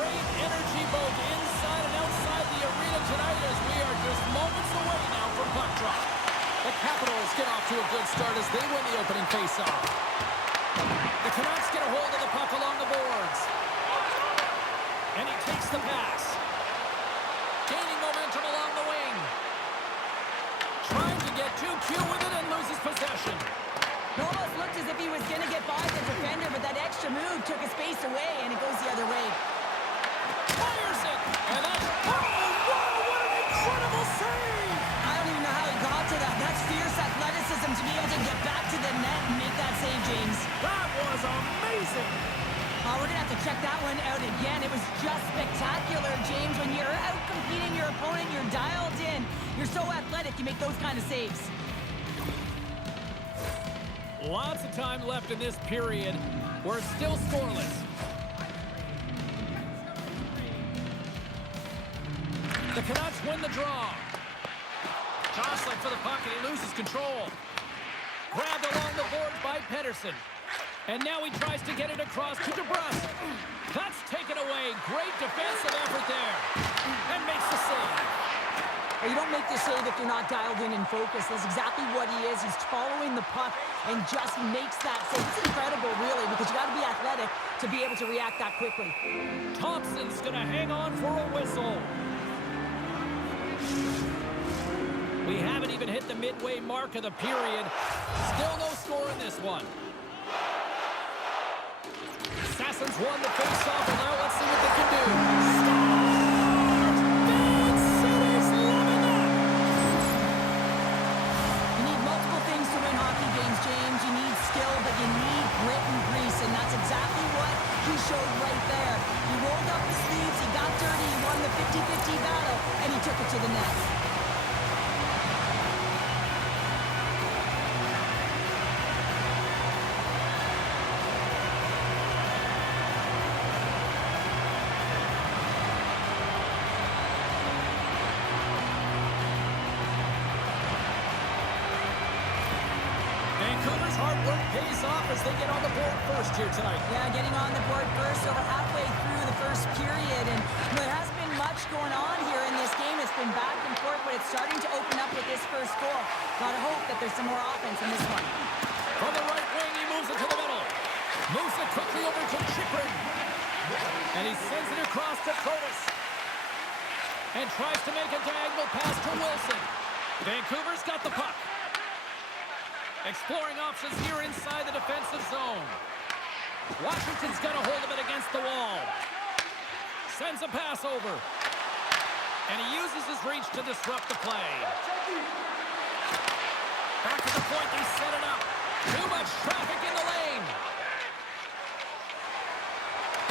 Great energy both inside and outside the arena tonight as we are just moments away now from puck drop. The Capitals get off to a good start as they win the opening faceoff. The Canucks get a hold of the puck along the boards. And he takes the pass. Gaining momentum along the wing. Trying to get too cute with it and loses possession. It almost looked as if he was going to get by the defender, but that extra move took his space away, and it goes the other way. Fires it! And that's... Oh, wow! What an incredible save! I don't even know how he got to that. That's fierce athleticism to be able to get back to the net and make that save, James. That was amazing! We're going to have to check that one out again. It was just spectacular, James. When you're out competing your opponent, you're dialed in. You're so athletic, you make those kind of saves. Lots of time left in this period. We're still scoreless. The Canucks win the draw. Jostling for the puck, and he loses control. Grabbed along the boards by Pedersen. And now he tries to get it across to DeBrusque. That's taken away. Great defensive effort there. And makes the save. You don't make the save if you're not dialed in and focused. That's exactly what he is. He's following the puck and just makes that save. It's incredible, really, because you got to be athletic to be able to react that quickly. Thompson's going to hang on for a whistle. We haven't even hit the midway mark of the period. Still no score in this one. Sasson's won the face-off, and now let's see what they can do. Start! Van City's loving that! You need multiple things to win hockey games, James. You need skill, but you need grit and grease, and that's exactly what he showed right there. He rolled up his sleeves, he got dirty, he won the 50-50 battle, and he took it to the net. Vancouver's hard work pays off as they get on the board first here tonight. Yeah, getting on the board first over halfway through the first period. And there hasn't been much going on here in this game. It's been back and forth, but it's starting to open up with this first goal. Gotta hope that there's some more offense in this one. From the right wing, he moves it to the middle. Moves it quickly over to Chychrun. And he sends it across to Protas. And tries to make a diagonal pass to Wilson. Vancouver's got the puck. Exploring options here inside the defensive zone. Washington's got a hold of it against the wall. Sends a pass over. And he uses his reach to disrupt the play. Back to the point, they set it up. Too much traffic in the lane.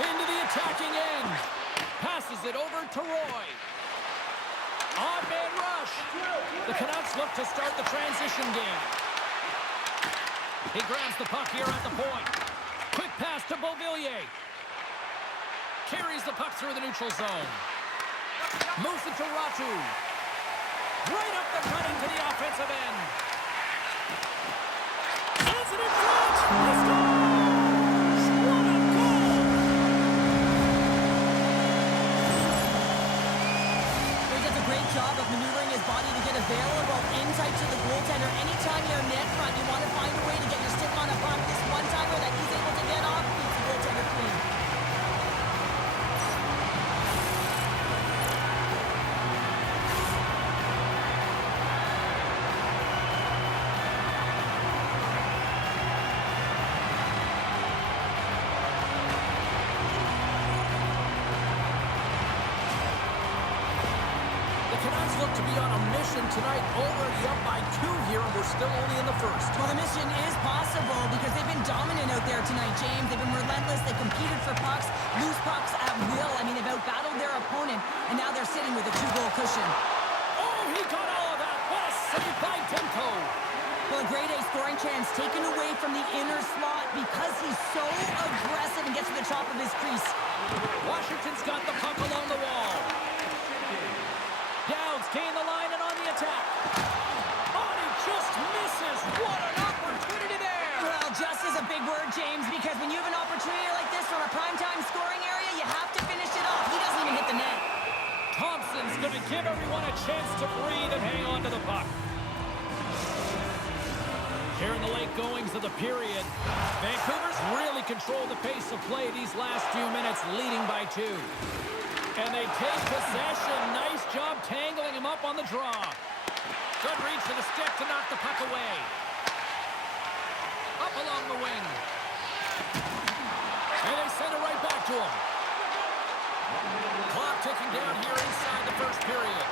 Into the attacking end. Passes it over to Roy. Odd man rush. The Canucks look to start the transition game. He grabs the puck here at the point. Quick pass to Beauvillier. Carries the puck through the neutral zone. Moves it to Ratu. Right up the gut into the offensive end. Sends it in front. He scores! What a goal! He does a great job of maneuvering his body to get available in tight to the goaltender. Anytime you're net front, you want to find a way to get your stick on a puck. This one-timer that he's able to get off keeps the goaltender clean. Look to be on a mission tonight, already up by 2 here, and we're still only in the first. Well, the mission is possible because they've been dominant out there tonight, James. They've been relentless. They competed for pucks, loose pucks at will. I mean, they've outbattled their opponent, and now they're sitting with a 2-goal cushion. Oh, he got all of that. What a save by Demko. Well, a grade A scoring chance taken away from the inner slot because he's so aggressive and gets to the top of his crease. Washington's got the puck along the wall. Downs gain the line and on the attack. Oh, he just misses. What an opportunity there. Well, just is a big word, James, because when you have an opportunity like this from a primetime scoring area, you have to finish it off. going to give everyone a chance to breathe and hang on to the puck. Here in the late goings of the period, Vancouver's really controlled the pace of play these last few minutes, leading by 2. And they take possession. Nice job tangling him up on the draw. Good reach to the stick to knock the puck away. Up along the wing. And they send it right back to him. Clock ticking down here inside the first period.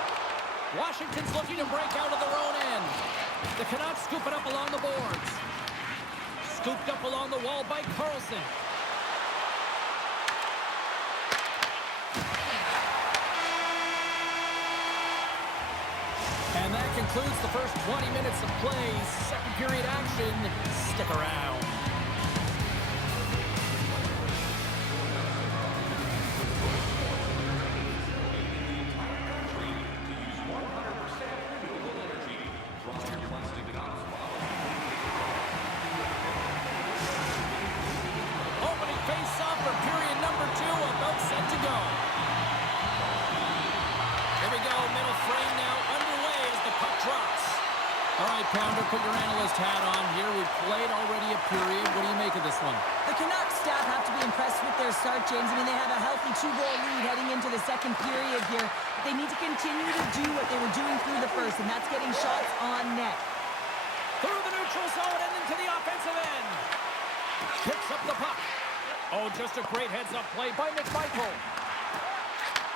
Washington's looking to break out of their own end. The Canucks scoop it up along the boards. Scooped up along the wall by Carlson. And that concludes the first 20 minutes of play. Second period action. Stick around. Pounder, put your analyst hat on here. We've played already a period. What do you make of this one? The Canucks staff have to be impressed with their start, James. I mean, they have a healthy 2-goal lead heading into the second period here. They need to continue to do what they were doing through the first, and that's getting shots on net. Through the neutral zone and into the offensive end. Picks up the puck. Oh, just a great heads-up play by McMichael.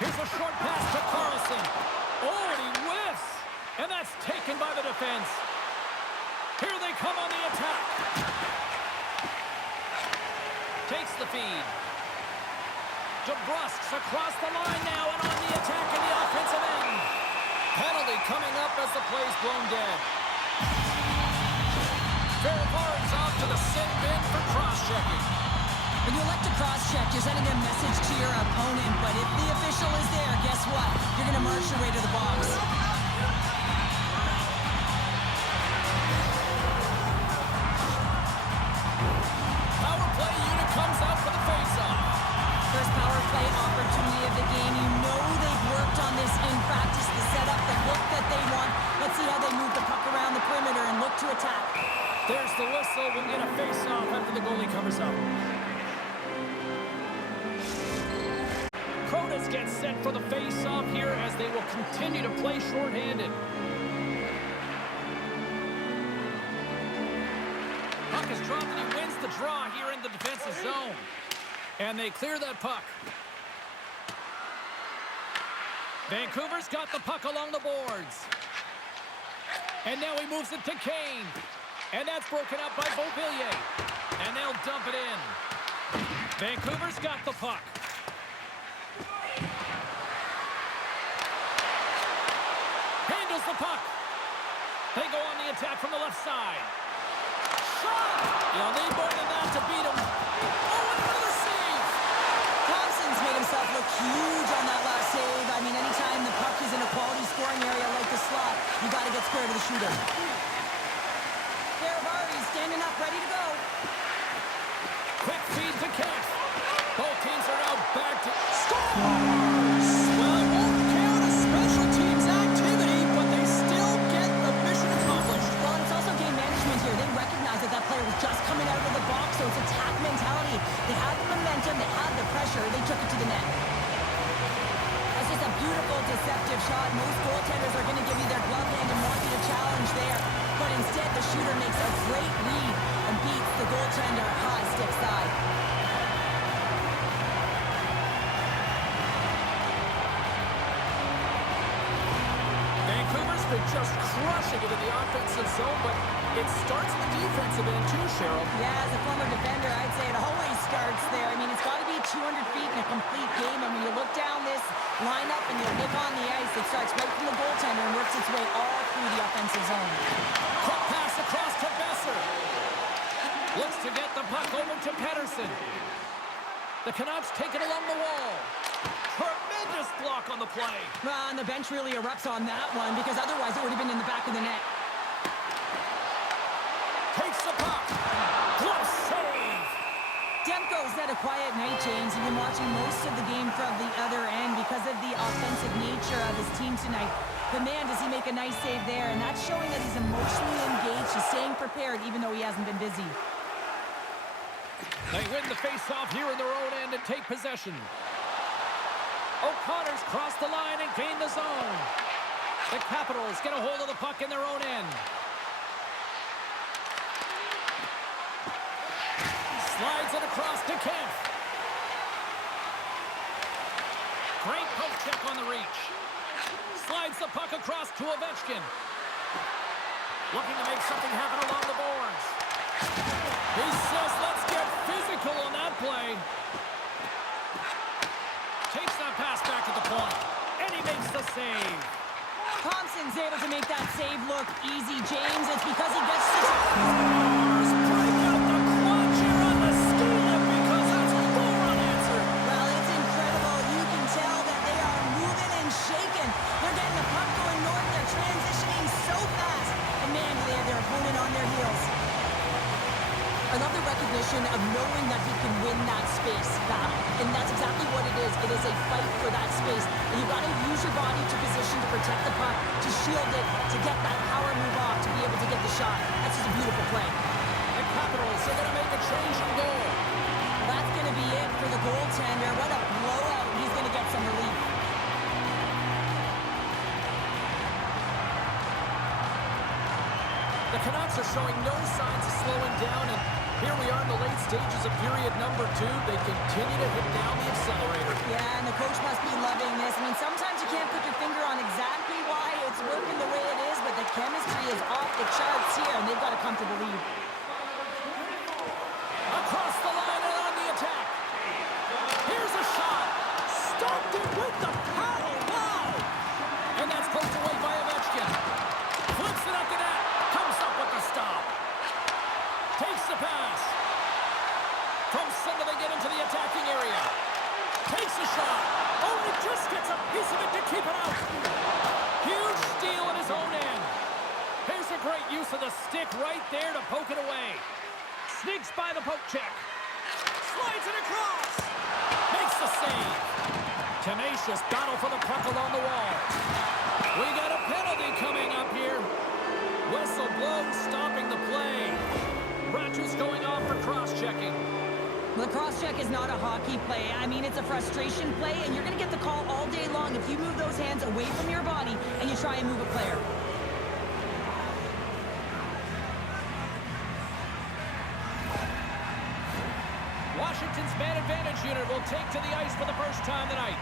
Here's a short pass to Carlson. Oh, and he whiffs. And that's taken by the defense. Here they come on the attack. Takes the feed. DeBrusk's across the line now and on the attack in the offensive end. Penalty coming up as the play's blown dead. Fairbarn's off to the sin bin for cross-checking. When you elect to cross-check, you're sending a message to your opponent. But if the official is there, guess what? You're going to march your way to the box. Comes out for the face-off. First power play opportunity of the game. You know they've worked on this in practice, the setup, the look that they want. Let's see how they move the puck around the perimeter and look to attack. There's the whistle. We'll get a face-off after the goalie covers up. Kronis gets set for the face-off here as they will continue to play shorthanded. Puck is dropped and he wins the draw here in the defensive zone. And they clear that puck. Vancouver's got the puck along the boards. And now he moves it to Kane. And that's broken up by Beauvillier. And they'll dump it in. Vancouver's got the puck. Handles the puck. They go on the attack from the left side. You'll need more than that to beat him. Oh, another save! Thompson's made himself look huge on that last save. I mean, anytime the puck is in a quality scoring area like the slot, you got to get square to the shooter. Fairbarn's standing up, ready to go. Quick feed to Kemp. Both teams are now back to scores! Well, it won't count as special teams activity, but they still get the mission accomplished. Well, it's also game management here. They recognize that player was just coming out of the box, so it's attack mentality. They had the momentum, they had the pressure, they took it to the net. That's just a beautiful, deceptive shot. Most goaltenders are going to give you their glove hand and want you to challenge there. But instead, the shooter makes a great read and beats the goaltender high stick side. Vancouver's been just crushing it in the offensive zone, but it starts in the defensive end too, Cheryl. Yeah, as a former defender, I'd say it always starts there. I mean, it's got to be 200 feet in a complete game, and when you look down this lineup and you look on the ice, it starts right from the goaltender and works its way all through the offensive zone. Quick pass across to Besser. Looks to get the puck over to Pettersson. The Canucks take it along the wall. Tremendous block on the play. Well, and the bench really erupts on that one because otherwise it would have been in the back of the net. Takes the puck. Glove save. Demko's had a quiet night, James. He's been watching most of the game from the other end because of the offensive nature of his team tonight. But man, does he make a nice save there, and that's showing that he's emotionally engaged. He's staying prepared even though he hasn't been busy. They win the face-off here in their own end and take possession. O'Connor's crossed the line and gained the zone. The Capitals get a hold of the puck in their own end. Slides it across to Kemp. Great poke check on the reach. Slides the puck across to Ovechkin. Looking to make something happen along the boards. He says, let's get physical on that play. Takes that pass back to the point. And he makes the save. Thompson's able to make that save look easy, James. It's because he gets to... Break out the clutch here on the ski lift because that's a goal unanswered. Well, it's incredible. You can tell that they are moving and shaking. They're getting the puck going north. They're transitioning so fast. And man, do they have their opponent on their heels. I love the recognition of knowing that he can win that space battle. And that's exactly what it is. It is a fight for that space. And you've got to use your body to position to protect the puck, to shield it, to get that power move off, to be able to get the shot. That's just a beautiful play. The Capitals are going to make a change in goal. Well, that's going to be it for the goaltender. What a blowout. He's going to get some relief. The Canucks are showing no signs of slowing down, and here we are in the late stages of period number 2. They continue to hit down the accelerator. Yeah, and the coach must be loving this. I mean, sometimes you can't put your finger on exactly why it's working the way it is, but the chemistry is off the charts here, and they've got a comfortable lead. Across the line and on the attack. Here's a shot. Stopped it with the paddle. Wow! And that's poked away by Ovechkin. Flips it up the net. Comes up with the stop. Takes the pass. From center they get into the attacking area. Takes a shot. Oh, he just gets a piece of it to keep it out. Huge steal at his own end. Here's a great use of the stick right there to poke it away. Sneaks by the poke check. Slides it across. Makes the save. Tenacious battle for the puck along the wall. We got a penalty coming up here. Whistle blows, stopping the play. Ratchus going off for cross-checking. Well, the cross-check is not a hockey play. I mean, it's a frustration play, and you're going to get the call all day long if you move those hands away from your body and you try and move a player. Washington's man advantage unit will take to the ice for the first time tonight.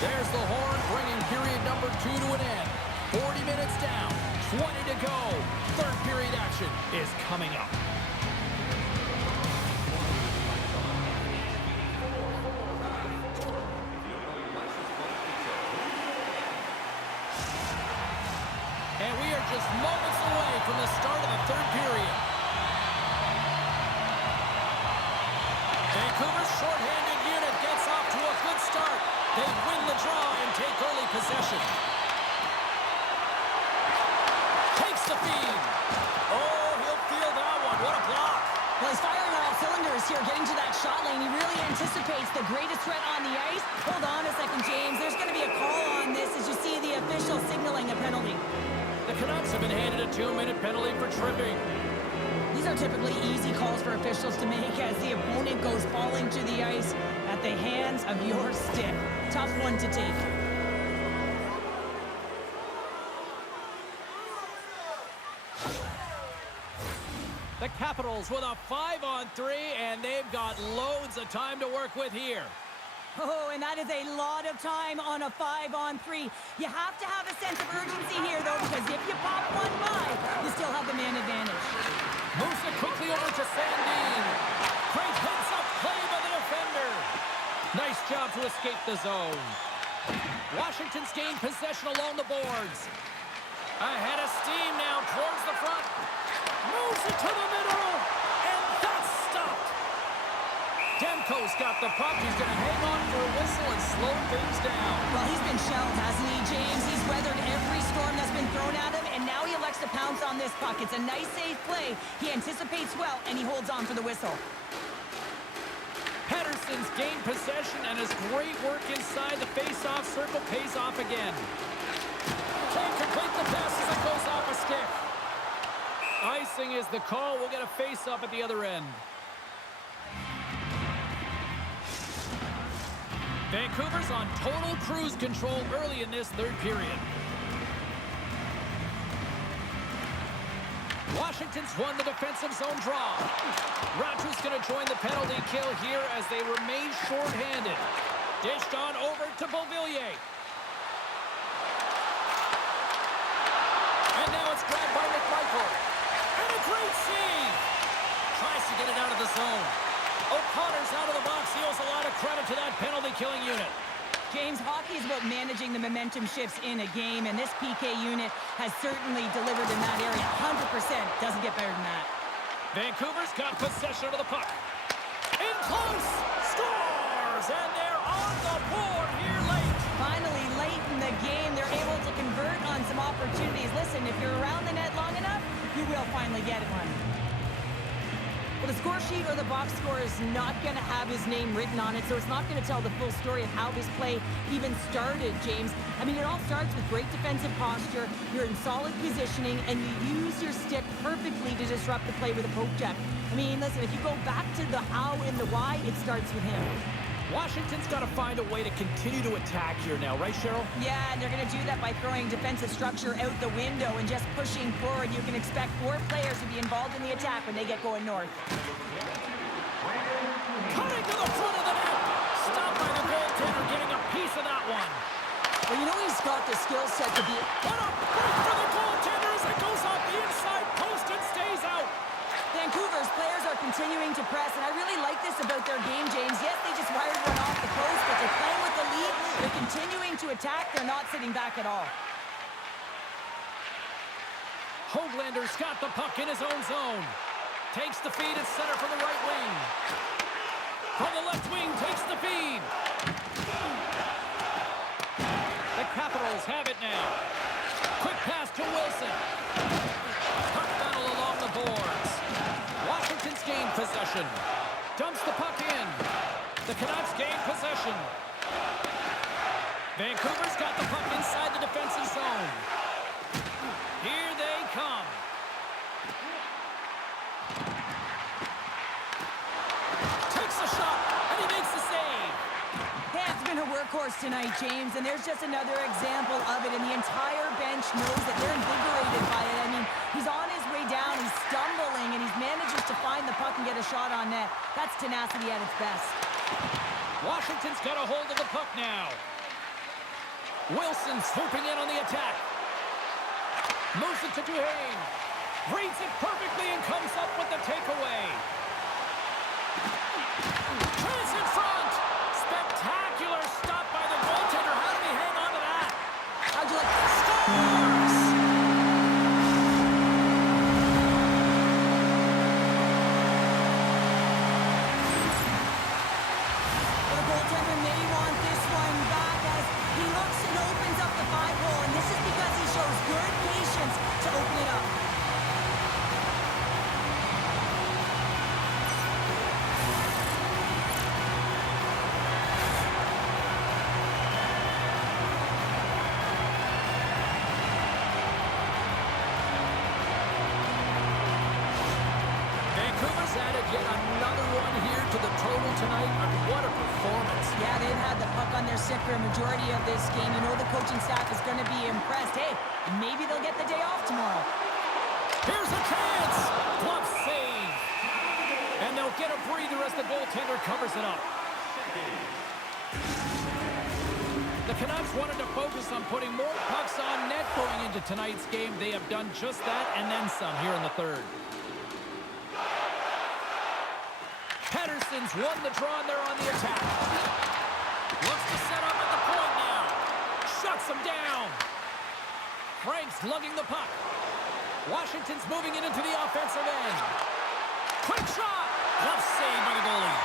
There's the horn, bringing period number 2 to an end. 40 minutes down, 20 to go. Third period action is coming up. And we are just moments away from the start of the third period. Vancouver's shorthanded unit gets off to a good start. They win the draw and take early possession. Takes the feed. Oh, he'll feel that one. What a block. Well, he's firing on all cylinders here, getting to that shot lane. He really anticipates the greatest threat on the ice. Hold on a second, James. There's going to be a call on this as you see the official signaling a penalty. The Canucks have been handed a 2-minute penalty for tripping. These are typically easy calls for officials to make as the opponent goes falling to the ice at the hands of your stick. Tough one to take. The Capitals with a 5-on-3, and they've got loads of time to work with here. Oh, and that is a lot of time on a 5-on-3. You have to have a sense of urgency here, though, because if you pop one by, you still have the man advantage. Moves it quickly over to Sandin. Great heads-up play by the defender. Nice job to escape the zone. Washington's gained possession along the boards. Ahead of steam now towards the front. Moves it to the middle, and that's stopped. Demko's got the puck. He's going to hang on for a whistle and slow things down. Well, he's been shelled, hasn't he, James? He's weathered every storm that's been thrown at him, and now he elects looks to pounce on this puck. It's a nice, safe play. He anticipates well, and he holds on for the whistle. Pettersson's gained possession, and his great work inside the face-off circle pays off again. Can't complete the pass as it goes off a stick. Icing is the call. We'll get a face-off at the other end. Vancouver's on total cruise control early in this third period. Washington's won the defensive zone draw. Ratu's going to join the penalty kill here as they remain shorthanded. Dished on over to Beauvillier. And now it's grabbed by McMichael. And a great save. Tries to get it out of the zone. O'Connor's out of the box. He owes a lot of credit to that penalty-killing unit. James, hockey is about managing the momentum shifts in a game, and this PK unit has certainly delivered in that area. 100%. Doesn't get better than that. Vancouver's got possession of the puck. In close. Scores! And they're on the board here late. Finally, late in the game, they're able to convert on some opportunities. Listen, if you're around the net long enough, you will finally get one. Well, the score sheet or the box score is not going to have his name written on it, so it's not going to tell the full story of how this play even started, James. I mean, it all starts with great defensive posture, you're in solid positioning, and you use your stick perfectly to disrupt the play with a poke check. I mean, listen, if you go back to the how and the why, it starts with him. Washington's got to find a way to continue to attack here now, right, Cheryl? Yeah, and they're going to do that by throwing defensive structure out the window and just pushing forward. You can expect 4 players to be involved in the attack when they get going north. Coming to the front of the net. Stopped by the goaltender, getting a piece of that one. Well, you know he's got the skill set to be... What a break for the goaltender as it goes off the inside post and stays out. Vancouver's players are continuing to press, and I really like this about their game, James. Yes, they just wired one off the post, but they're playing with the lead. They're continuing to attack. They're not sitting back at all. Hoaglander's got the puck in his own zone. Takes the feed at center from the right wing. From the left wing, takes the feed. The Capitals have it now. Quick pass to Wilson. Puck battle along the boards. Washington's gained possession. Dumps the puck in. The Canucks gain possession. Vancouver's got the puck inside the defensive zone. Here they come. Takes a shot, and he makes the save. Yeah, it's been a workhorse tonight, James, and there's just another example of it, and the entire bench knows that they're invigorated by it. I mean, he's on his way down, he's stumbling, and he's manages to find the puck and get a shot on net. That's tenacity at its best. Washington's got a hold of the puck now. Wilson swooping in on the attack. Moves it to Duhane. Reads it perfectly and comes up with the takeaway. Chance in front. Spectacular stop by the goaltender. How did he hang on to that? How'd you like Scores! Well, the goaltender may want this one back as he looks and opens up the 5-hole, and this is because he shows good patience to open it up. Vancouver's added yet another one here to the total tonight. I mean, what a performance. Yeah, they've had the puck on their stick for a majority of this game. You know the coaching staff is going to be impressed. Hey, maybe they'll get the day off tomorrow. Here's a chance. Glove save. And they'll get a breather as the goaltender covers it up. The Canucks wanted to focus on putting more pucks on net going into tonight's game. They have done just that and then some here in the third. Pettersson's won the draw and they're on the attack. Looks to set up at the point now. Shuts him down. Frank's lugging the puck. Washington's moving it into the offensive end. Quick shot. Glove save by the goalie.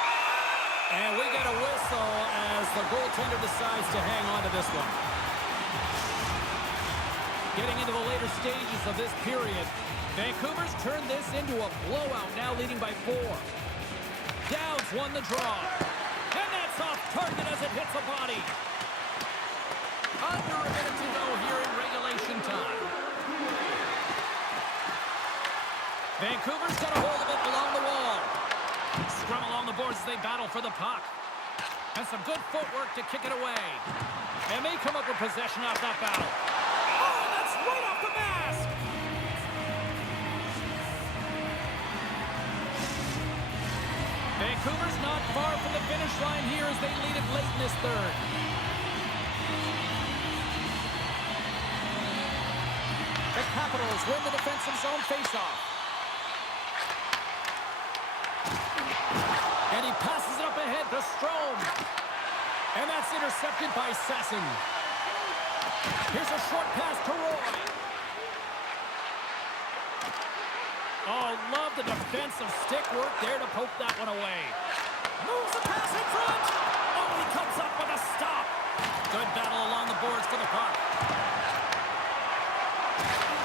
And we get a whistle as the goaltender decides to hang on to this one. Getting into the later stages of this period, Vancouver's turned this into a blowout, now leading by 4. Downs won the draw. And that's off target as it hits a body. Under a minute to go here in regulation time. Vancouver's got a hold of it along the wall. Scrum along the boards as they battle for the puck. And some good footwork to kick it away. And they come up with possession off that battle. Oh, that's right off the mask! Vancouver's not far from the finish line here as they lead it late in this third. The Capitals win the defensive zone faceoff. And he passes it up ahead to Strome. And that's intercepted by Sasson. Here's a short pass to Roy. Oh, love the defensive stick work there to poke that one away. Moves the pass in front. Oh, he comes up with a stop. Good battle along the boards for the puck.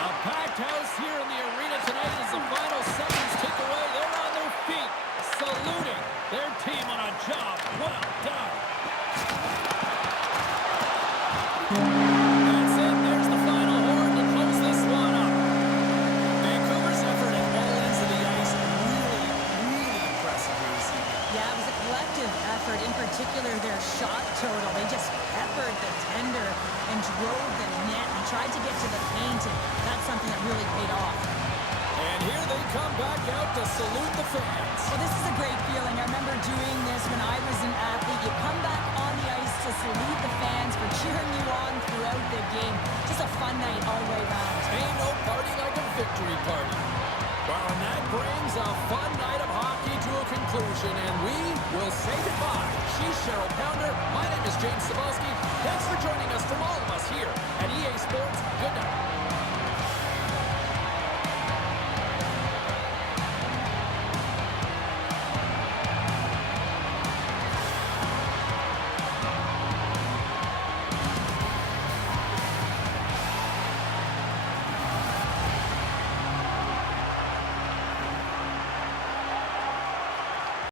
A packed house here in the arena tonight as the final seconds tick away. They're on their feet, saluting their team on a job well done. That's it. There's the final horn to close this one up. Vancouver's effort at all ends of the ice really impressive here this evening. Yeah, it was a collective effort, in particular their shot total. They just peppered the tender and drove the net and tried to get to the paint, and that's something that really paid off. And here they come back out to salute the fans. Well, this is a great feeling. I remember doing this when I was an athlete. You come back on the ice to salute the fans for cheering you on throughout the game. Just a fun night all the way around. Ain't no party like a victory party. Well, and that brings a fun night of hockey to a conclusion, and we will say goodbye. She's Cheryl Pounder. My name is James Cebulski. Thanks for joining us from all of us here at EA Sports. Good night.